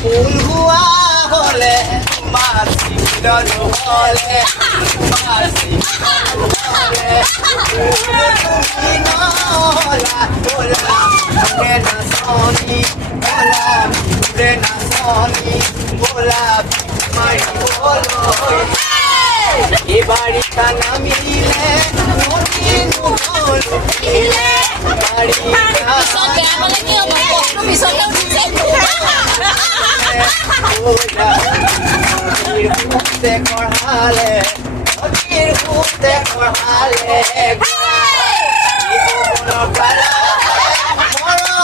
ফুল হুয়া হলে মাছি হলে মাছি হলে তুমি নহলা ওলা রে না সনি ওলা রে না সনি ওলা মাই বলো এবাড়িটা নামিলে নদী মুখল মিলে বাড়িটা te corjale, te corjale, no para, moro